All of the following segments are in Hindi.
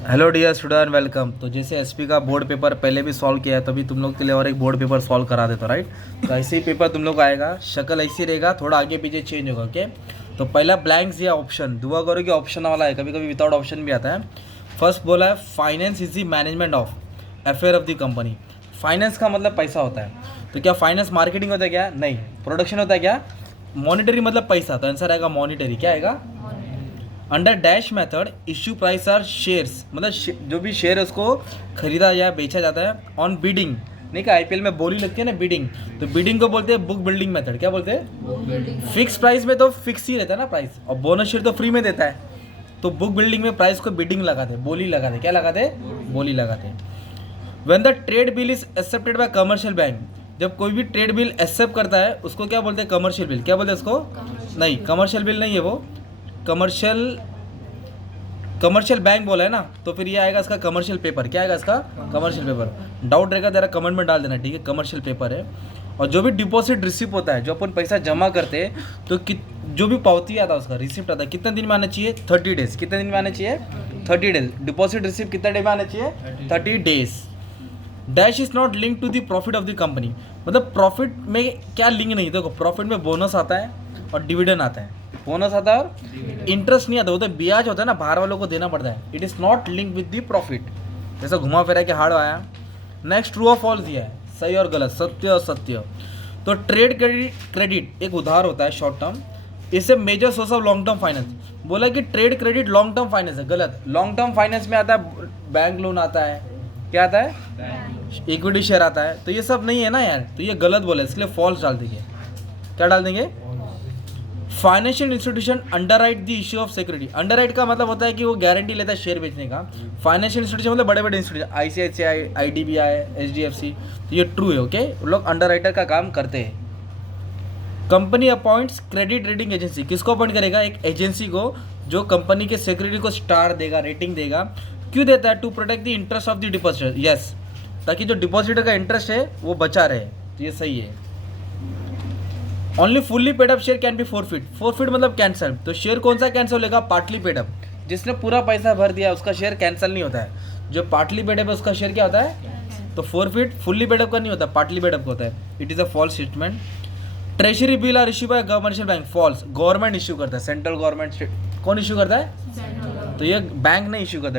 Hello dear student, welcome. तो जैसे एसपी का बोर्ड पेपर पहले भी सॉल्व किया है, तभी तुम लोग के लिए और एक बोर्ड पेपर सॉल्व करा देता, राइट। तो ऐसे ही पेपर तुम लोग का आएगा, शक्ल ऐसी रहेगा, थोड़ा आगे पीछे चेंज होगा। ओके, तो पहला ब्लैंक्स या ऑप्शन, दुआ करो कि ऑप्शन वाला है, कभी कभी विदाउट ऑप्शन भी आता है। फर्स्ट बोला है finance is the management of affair of the company. Finance का मतलब पैसा होता है, तो क्या फाइनेंस मार्केटिंग होता है क्या? नहीं। प्रोडक्शन होता है क्या? मॉनिटरी मतलब पैसा, तो आंसर आएगा मॉनिटरी। क्या आएगा? Under dash method issue price are shares, मतलब जो भी शेयर है उसको खरीदा या बेचा जाता है ऑन बिडिंग। नहीं क्या आईपीएल में बोली लगती है ना, बिडिंग, तो बिडिंग को बोलते हैं बुक बिल्डिंग मेथड। क्या बोलते हैं? फिक्स प्राइस में तो फिक्स ही रहता है ना प्राइस, और बोनस शेयर तो फ्री में देता है। तो बुक बिल्डिंग में प्राइस को बिडिंग लगाते, बोली लगाते। क्या लगाते? बोली लगाते। When the trade bill is accepted by commercial bank, जब कोई भी ट्रेड बिल एक्सेप्ट करता है उसको क्या बोलते हैं? Commercial bill. क्या बोलते हैं उसको? नहीं, कमर्शियल बिल नहीं है वो, कमर्शियल कमर्शियल बैंक बोला है ना, तो फिर ये आएगा इसका कमर्शियल पेपर। क्या आएगा इसका? Commercial paper. डाउट रहेगा तेरा कमेंट में डाल देना, ठीक है। कमर्शियल पेपर है। और जो भी डिपॉजिट रिसिप्ट होता है, जो अपन पैसा जमा करते हैं, तो जो भी पावती आता है उसका रिसिप्ट आता है, कितने दिन में आना चाहिए? 30 डेज। कितने दिन में आना चाहिए? 30 डेज। डिपॉजिट रिसिप्ट कितने डे में आना चाहिए? 30 days. Dash is not link to the profit of the company, मतलब प्रॉफिट में क्या लिंक नहीं। देखो, प्रॉफिट में बोनस आता है और डिविडेंड आता है। बोनस आता है और इंटरेस्ट नहीं आता, वो तो ब्याज होता है ना, बाहर वालों को देना पड़ता है। It is not link with the profit. जैसा घुमा फिरा के हार्ड आया। नेक्स्ट ट्रू और फॉल्स दिया है, सही और गलत, सत्य और सत्य। तो ट्रेड क्रेडिट एक उधार होता है शॉर्ट टर्म, इसे major source of long term finance. बोला कि trade credit long term finance है, गलत। लॉन्ग टर्म फाइनेंस में आता है बैंक लोन आता है, क्या आता है? इक्विटी शेयर आता है। तो ये सब नहीं है ना यार, तो ये गलत बोला, इसलिए फॉल्स डाल देंगे। क्या डाल देंगे? Financial institution underwrite the issue of security. Underwrite का मतलब होता है कि वो गारंटी लेता है शेयर बेचने का। फाइनेंशियल इंस्टीट्यूशन मतलब बड़े बड़े इंस्टीट्यूशन, आईसीआईसीआई, आईडीबीआई, एचडीएफसी, तो ये ट्रू है। ओके, वो लोग अंडरराइटर का काम करते हैं। Company appoints credit rating agency, किसको अपॉइंट करेगा? एक एजेंसी को, जो कंपनी के सिक्योरिटी को स्टार देगा, रेटिंग देगा। क्यों देता है? To protect the interest of the depositor. Yes, ताकि जो डिपॉजिटर का इंटरेस्ट है वो बचा रहे। तो ये सही है। Only fully paid up share can be forfeit. Forfeit मतलब कैंसल। तो शेयर कौन सा कैंसिल होगा? Partly paid up. जिसने पूरा पैसा भर दिया उसका शेयर कैंसिल नहीं होता है। जो पार्टली पेड अप है उसका शेयर क्या होता है? तो फोरफिट फुल्ली पेड अप का नहीं होता, पार्टली पेड अप का होता है। It is a false statement. Treasury bill are issue by commercial bank. False. Government issue करता है, सेंट्रल गवर्नमेंट। कौन इश्यू करता है? तो ये बैंक नहीं इश्यू करता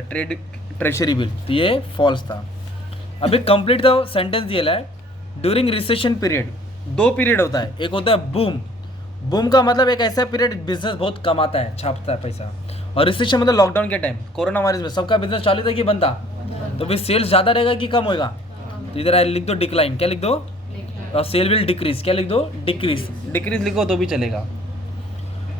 ट्रेजरी बिल, तो ये फॉल्स था। अभी कंप्लीट द सेंटेंस दिया है। ड्यूरिंग रिसेशन पीरियड, दो पीरियड होता है। एक होता है बूम। बूम का मतलब एक ऐसा पीरियड बिजनेस बहुत कमाता है, छापता है पैसा। और रिसेशन मतलब लॉकडाउन के टाइम, कोरोना वायरस में सबका बिजनेस चालू था कि बंद था, तो फिर सेल्स ज़्यादा रहेगा कि कम होगा? तो इधर लिख दो डिक्लाइन। क्या लिख दो? और सेल विल डिक्रीज। क्या लिख दो? डिक्रीज। डिक्रीज लिखो तो भी चलेगा।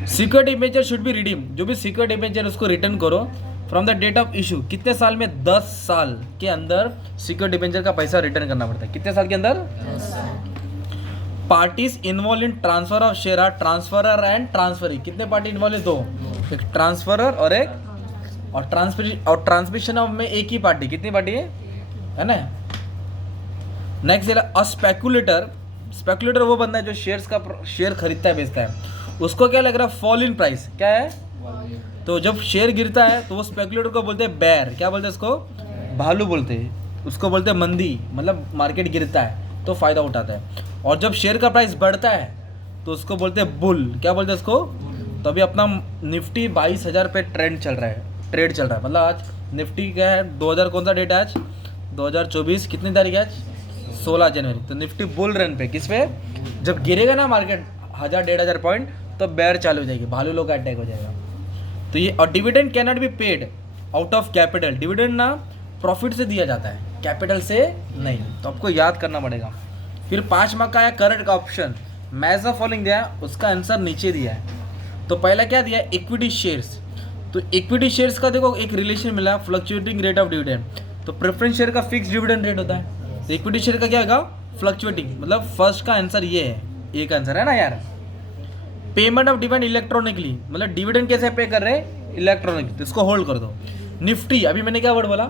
Secured debenture should be redeem, जो भी सिक्योर्ड डिबेंचर उसको रिटर्न करो from the date of issue. कितने साल में? 10 साल के अंदर सिक्योर्ड डिबेंचर का पैसा रिटर्न करना पड़ता है। कितने साल के अंदर? 10 साल। Parties involve in transfer of share are transferor and transferee. कितने पार्टी इन्वॉल्व है? 2। एक ट्रांसफरर और एक और ट्रांसमिशन ऑफ में एक ही पार्टी। कितनी पार्टी है ना? नेक्स्ट अ स्पेकुलेटर। स्पेकुलेटर वो बंदा है जो शेयर खरीदता है, बेचता है। उसको क्या लग रहा है? Fall in price. क्या है? तो जब शेयर गिरता है तो वो स्पेकुलेटर को बोलते हैं बेयर। क्या बोलते हैं उसको? भालू बोलते हैं। उसको बोलते हैं मंदी, मतलब मार्केट गिरता है तो फायदा उठाता है। और जब शेयर का प्राइस बढ़ता है तो उसको बोलते हैं बुल। क्या बोलते हैं उसको? तो अभी अपना निफ्टी 22,000 पे ट्रेड चल रहा है। मतलब आज निफ्टी क्या है? 2000 कौन सा डेट है आज? 2024 कितनी तारीख है आज? 16 जनवरी। तो निफ्टी बुल रन पे, किस पे? जब गिरेगा ना मार्केट 1000-1500 पॉइंट, तो बेयर चालू हो जाएगी, भालू लोग का अटैक हो जाएगा। तो ये, और dividend can not be paid out of capital. Dividend ना प्रॉफिट से दिया जाता है, कैपिटल से नहीं। तो आपको याद करना पड़ेगा। फिर 5 मार्क का आया करंट का ऑप्शन, मैच द फॉलोइंग दिया है, उसका आंसर नीचे दिया है। तो पहला क्या दिया? Equity shares. तो इक्विटी शेयर्स का देखो एक रिलेशन मिला, फ्लक्चुएटिंग रेट ऑफ डिविडेंड। तो प्रेफरेंस शेयर का फिक्स डिविडेंड रेट होता है, तो इक्विटी शेयर का क्या होगा? फ्लक्चुएटिंग। मतलब फर्स्ट का आंसर ये है, एक आंसर है ना यार। पेमेंट ऑफ डिविडेंड इलेक्ट्रॉनिकली, मतलब डिविडेंड कैसे पे कर रहे हैं? इलेक्ट्रॉनिक। तो इसको होल्ड कर दो। निफ्टी, अभी मैंने क्या वर्ड बोला?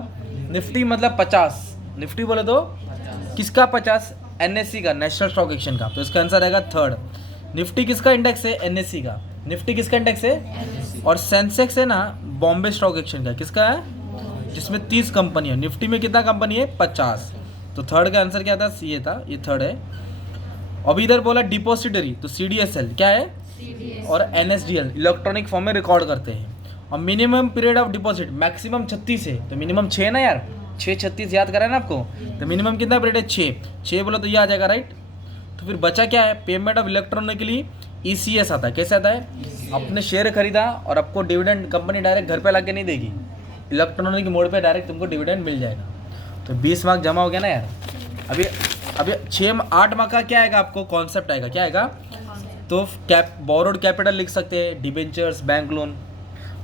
निफ्टी मतलब 50। निफ्टी बोले तो किसका 50? एनएससी का, नेशनल स्टॉक एक्सचेंज का। तो इसका आंसर आएगा थर्ड। निफ्टी किसका इंडेक्स है? एनएससी का। निफ्टी किसका इंडेक्स है? और सेंसेक्स है ना, बॉम्बे स्टॉक एक्सचेंज का। किसका है? जिसमें 30 कंपनी है। निफ्टी में कितना कंपनी है? 50। तो थर्ड का आंसर क्या था? ये था, ये थर्ड है। अब इधर बोला डिपॉजिटरी, तो CDSL क्या है? और NSDL इलेक्ट्रॉनिक फॉर्म में रिकॉर्ड करते हैं। और minimum period of deposit maximum 36 है, तो मिनिमम 6 ना यार, 6 36 याद करा ना आपको, तो मिनिमम कितना पीरियड है? 6 बोलो तो ये आ जाएगा, राइट। तो फिर बचा क्या है? पेमेंट ऑफ इलेक्ट्रॉनिकली ECS आता है। कैसे आता है? अपने शेयर खरीदा और आपको डिविडेंड कंपनी डायरेक्ट घर पे ला के नहीं देगी, इलेक्ट्रॉनिक मोड पे डायरेक्ट तुमको डिविडेंड मिल जाएगा। तो 20 मार्क जमा हो गया ना यार। अभी 8 मार्क का क्या आएगा आपको? कॉन्सेप्ट आएगा। क्या आएगा? तो बोरोड कैपिटल लिख सकते हैं, डिबेंचर्स, बैंक लोन।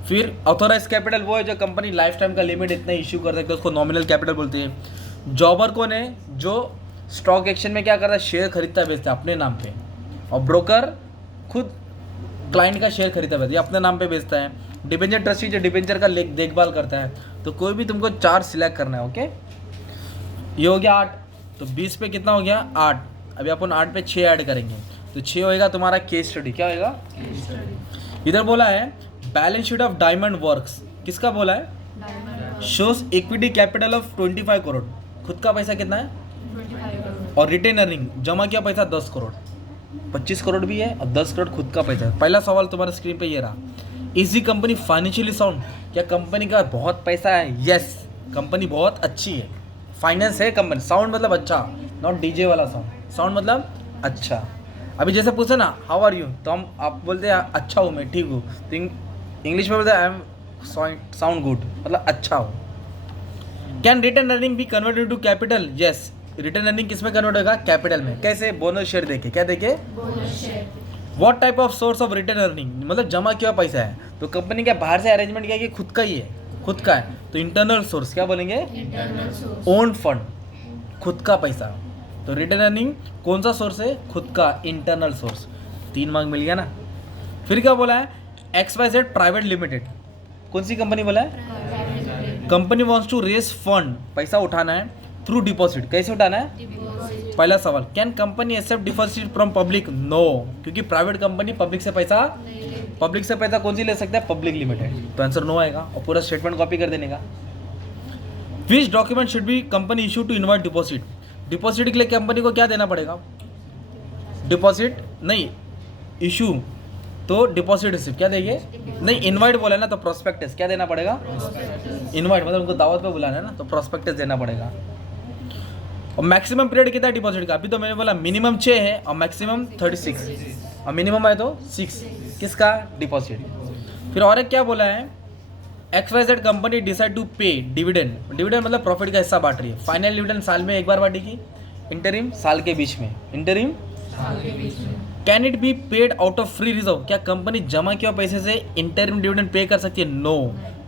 फिर ऑथोराइज कैपिटल वो है जो कंपनी लाइफ टाइम का लिमिट इतना इश्यू कर सकते हैं, उसको नॉमिनल कैपिटल बोलते हैं। जॉबर कौन है? जो स्टॉक एक्सचेंज में क्या करता है? शेयर खरीदता है, बेचता है अपने नाम पे। और ब्रोकर खुद क्लाइंट का शेयर खरीदता है, अपने नाम पे बेचता है। डिबेंचर ट्रस्टी जो डिबेंचर का देखभाल करता है। तो कोई भी तुमको 4 सिलेक्ट करना है। ओके, ये हो गया 8। तो 20 पे कितना हो गया? 8। अभी अपन 8 पे 6 ऐड करेंगे, तो 6 होएगा तुम्हारा केस स्टडी। क्या होएगा? इधर बोला है balance sheet of diamond works. किसका बोला है? Shows equity capital of 25 crore. खुद का पैसा कितना है? 25 और रिटेन अर्निंग जमा किया पैसा 10 करोड़। 25 करोड़ भी है और 10 करोड़ खुद का पैसा है। पहला सवाल तुम्हारे स्क्रीन पे ये रहा, is the company financially sound? क्या कंपनी का बहुत पैसा है? यस, कंपनी बहुत अच्छी है, फाइनेंस है कंपनी। साउंड मतलब अच्छा, नॉट डीजे वाला साउंड। साउंड मतलब अच्छा। अभी जैसे पूछे ना हाउ आर यू, तो हम आप बोलते हैं अच्छा हूँ मैं, ठीक हूँ। तो इंग्लिश में बोलते हैं आई एम साउंड गुड, मतलब अच्छा हो। कैन रिटर्न अर्निंग भी converted to capital? Yes, return earning किस में कन्वर्ट होगा? कैपिटल में। कैसे? बोनस शेयर देके। क्या देके? Bonus share. What type of source of return earning, मतलब जमा किया पैसा है तो कंपनी के बाहर से अरेंजमेंट किया कि खुद का ही है? खुद का है, तो इंटरनल सोर्स। क्या बोलेंगे? Internal source. ओन फंड, खुद का पैसा। तो रिटर्न अर्निंग कौन सा सोर्स है? खुद का, इंटरनल सोर्स। 3 मार्क मिल गया ना। फिर क्या बोला है? XYZ private limited. कौन सी कंपनी बोला है? Company wants to raise fund, पैसा उठाना है थ्रू डिपॉजिट। कैसे उठाना है? डिपॉजिट। पहला सवाल, can company accept deposit from public? No, क्योंकि प्राइवेट कंपनी पब्लिक से पैसा, पब्लिक से पैसा कौन सी ले सकता है? Public limited. तो आंसर नो आएगा और पूरा स्टेटमेंट कॉपी कर देने का। Which document should be company issue to invite deposit? Deposit के लिए कंपनी को क्या देना पड़ेगा? डिपॉजिट नहीं, इशू तो डिपॉजिट रिसिप्ट। क्या देंगे? नहीं, इनवाइट बोला है ना, तो प्रोस्पेक्टस। क्या देना पड़ेगा? इनवाइट मतलब उनको दावत पे बुलाना है ना, तो प्रोस्पेक्टस देना पड़ेगा। और मैक्सिमम पीरियड कितना है डिपॉजिट का? अभी तो मैंने बोला मिनिमम 6 है और मैक्सिमम 36, और मिनिमम है तो 6। किसका? डिपॉजिट। फिर और एक क्या बोला है? XYZ कंपनी डिसाइड टू पे डिविडेंड। डिविडेंड मतलब प्रॉफिट का हिस्सा बांट रही है। फाइनल डिविडेंड साल में एक बार बांटेगी, इंटरिम साल के बीच में। Interim can it be paid out of free reserve? क्या कंपनी जमा किया पैसे से इंटरिम डिविडेंड पे कर सकती है? No,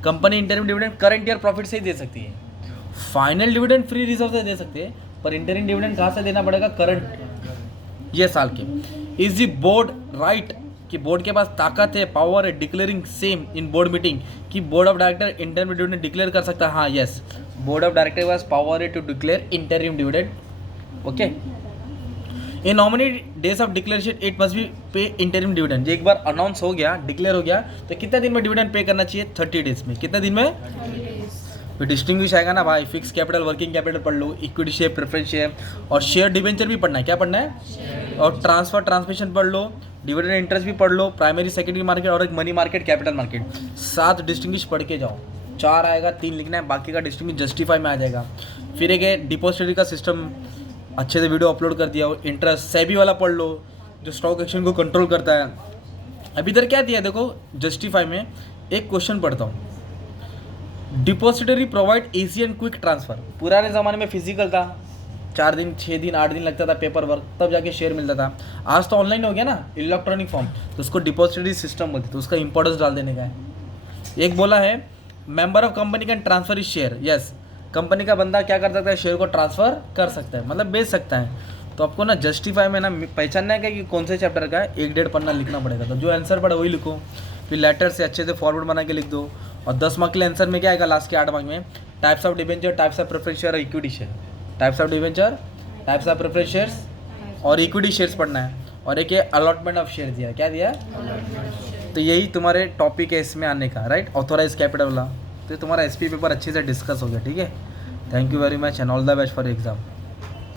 company interim dividend current year profit से ही दे सकती है। फाइनल डिविडेंड फ्री रिजर्व से दे सकते हैं, पर इंटरिम डिविडेंड कहाँ से देना पड़ेगा? करंट ये साल के। इज द बोर्ड राइट कि बोर्ड के पास ताकत है, पावर है, declaring same in board meeting कि board of director interim dividend declare कर सकता है? हाँ, यस, बोर्ड ऑफ डायरेक्टर के पास पावर है to declare interim dividend. Okay, in how many days of declaration it must be pay interim dividend? एक बार अनाउंस हो गया, डिक्लेयर हो गया, तो कितने दिन में डिविडेंड पे करना चाहिए? 30 डेज में। कितने दिन में? तो डिस्टिंग्विश आएगा ना भाई, फिक्स कैपिटल, वर्किंग कैपिटल पढ़ लो, इक्विटी शेयर, प्रेफरेंस शेयर, और शेयर डिवेंचर भी पढ़ना है। क्या पढ़ना है? और ट्रांसफर ट्रांसमिशन पढ़ लो, डिविडेंड इंटरेस्ट भी पढ़ लो, प्राइमरी सेकेंडरी मार्केट और एक money market, capital market. 7 distinguish पढ़ के जाओ। 4 आएगा, 3 लिखना है, बाकी का डिस्टिंग्विश जस्टिफाई में आ जाएगा। फिर एक डिपॉजिटरी का सिस्टम अच्छे से वीडियो अपलोड कर दिया हो। इंटरेस्ट सेबी वाला पढ़ लो, जो स्टॉक एक्सचेंज को कंट्रोल करता है। अभी इधर क्या दिया देखो, जस्टिफाई में एक क्वेश्चन पढ़ता हूँ। Depository provide easy and quick transfer. पुराने ज़माने में फिजिकल था, 4 दिन 6 दिन 8 दिन लगता था पेपर वर्क, तब जाके शेयर मिलता था। आज तो ऑनलाइन हो गया ना, इलेक्ट्रॉनिक फॉर्म, तो उसको डिपॉजिटरी सिस्टम बोलते, तो उसका इंपॉर्टेंस डाल देने का है। एक बोला है member of company can transfer is share. Yes, company का बंदा क्या कर सकता है? शेयर को ट्रांसफर कर सकता है, मतलब बेच सकता है। तो आपको ना जस्टिफाई में ना पहचानना है कि कौन से चैप्टर का है, 1-1.5 पन्ना लिखना पड़ेगा। तो जो आंसर पड़ा वही लिखो, फिर लेटर से अच्छे से फॉरवर्ड बना के लिख दो। और 10 मार्क के लिए आंसर में क्या आएगा? लास्ट के 8 मार्क में types of debenture, types of preference share और equity share. Types of debenture, types of preference shares और इक्विटी शेयर्स पढ़ना है। और एक ये अलॉटमेंट ऑफ शेयर दिया, क्या दिया? तो यही तुम्हारे टॉपिक है इसमें आने का, राइट, ऑथोराइज कैपिटल वाला। तो तुम्हारा एसपी पेपर अच्छे से डिस्कस हो गया, ठीक है। Thank you very much and all the best for exam.